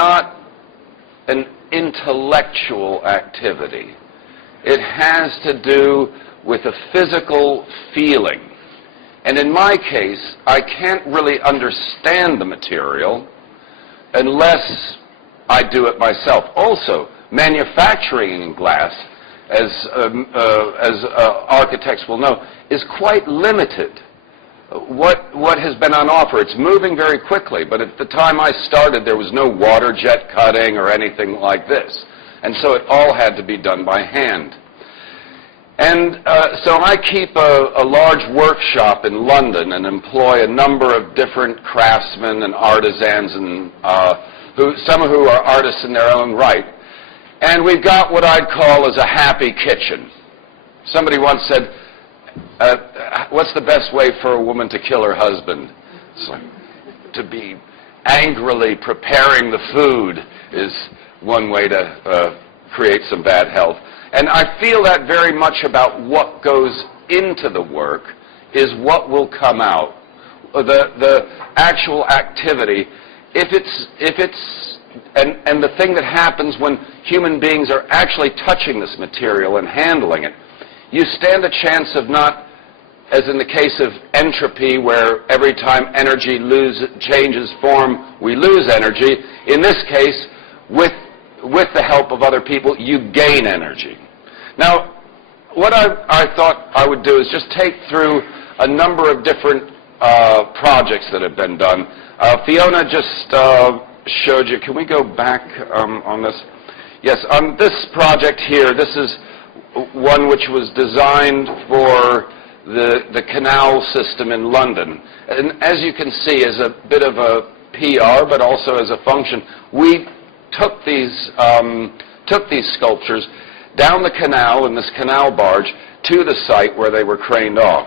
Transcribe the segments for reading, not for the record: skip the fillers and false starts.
not an intellectual activity. It has to do with a physical feeling. And in my case, I can't really understand the material unless I do it myself. Also, manufacturing in glass, as architects will know, is quite limited. What has been on offer? It's moving very quickly, but at the time I started, there was no water jet cutting or anything like this. And so it all had to be done by hand. And so I keep a large workshop in London and employ a number of different craftsmen and artisans, and some who are artists in their own right. And we've got what I'd call as a happy kitchen. Somebody once said, what's the best way for a woman to kill her husband? It's like, to be angrily preparing the food is one way to create some bad health. And I feel that very much about what goes into the work is what will come out. The actual activity, and the thing that happens when human beings are actually touching this material and handling it, you stand a chance of not, as in the case of entropy, where every time energy changes form, we lose energy. In this case, with the help of other people, you gain energy. Now, what I thought I would do is just take through a number of different projects that have been done. Fiona just showed you. Can we go back on this? Yes, on this project here, this is one which was designed for the canal system in London. And as you can see, as a bit of a PR, but also as a function, we took these sculptures down the canal in this canal barge to the site where they were craned off.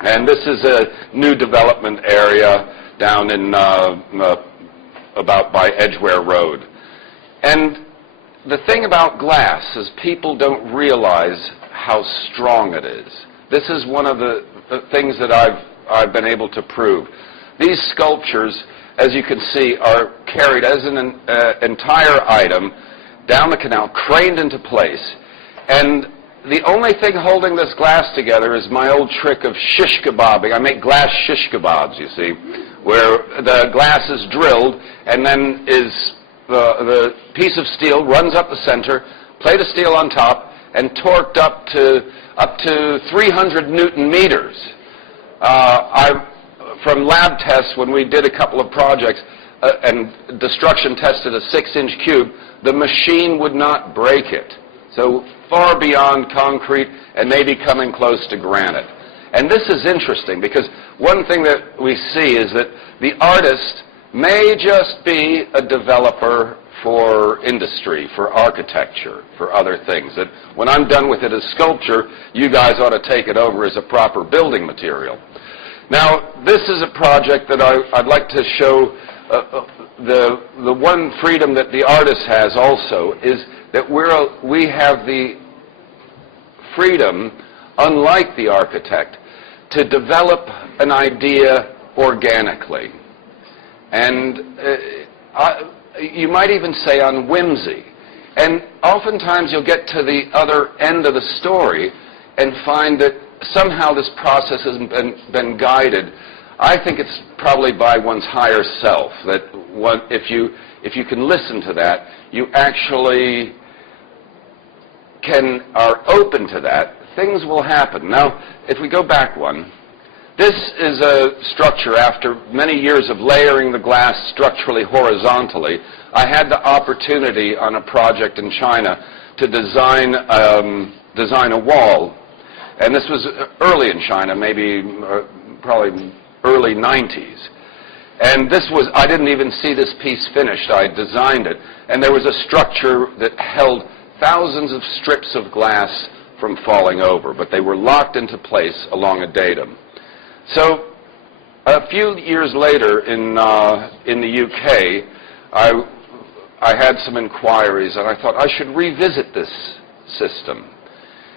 And this is a new development area down in about by Edgware Road. And the thing about glass is people don't realize how strong it is. This is one of the things that I've been able to prove. These sculptures, as you can see, are carried as an entire item down the canal, craned into place. And the only thing holding this glass together is my old trick of shish kebabbing. I make glass shish kebabs, you see, where the glass is drilled and then the piece of steel runs up the center, plate of steel on top, and torqued up to 300 Newton meters. From lab tests, when we did a couple of projects and destruction tested a 6-inch cube, the machine would not break it. So far beyond concrete and maybe coming close to granite. And this is interesting because one thing that we see is that the artist may just be a developer for industry, for architecture, for other things. That when I'm done with it as sculpture, you guys ought to take it over as a proper building material. Now, this is a project that I'd like to show. The one freedom that the artist has also is that we have the freedom, unlike the architect, to develop an idea organically. And you might even say on whimsy. And oftentimes you'll get to the other end of the story and find that somehow this process has been guided. I think it's probably by one's higher self, that if you can listen to that, you actually are open to that, things will happen. Now, if we go back one, this is a structure after many years of layering the glass structurally horizontally. I had the opportunity on a project in China to design a wall. And this was early in China, maybe probably early 90s. And I didn't even see this piece finished. I designed it. And there was a structure that held thousands of strips of glass from falling over, but they were locked into place along a datum. So a few years later in the UK, I had some inquiries, and I thought I should revisit this system.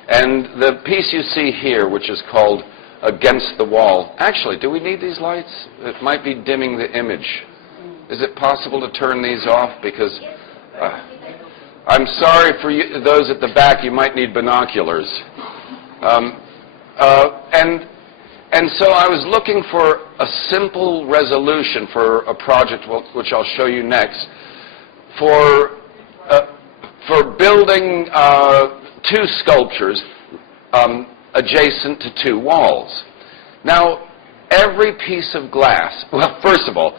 And the piece you see here, which is called Against the Wall. Actually, do we need these lights? It might be dimming the image. Is it possible to turn these off? Because I'm sorry for you, those at the back, you might need binoculars. And so I was looking for a simple resolution for a project which I'll show you next, for building two sculptures adjacent to two walls. Now, every piece of glass, well, first of all,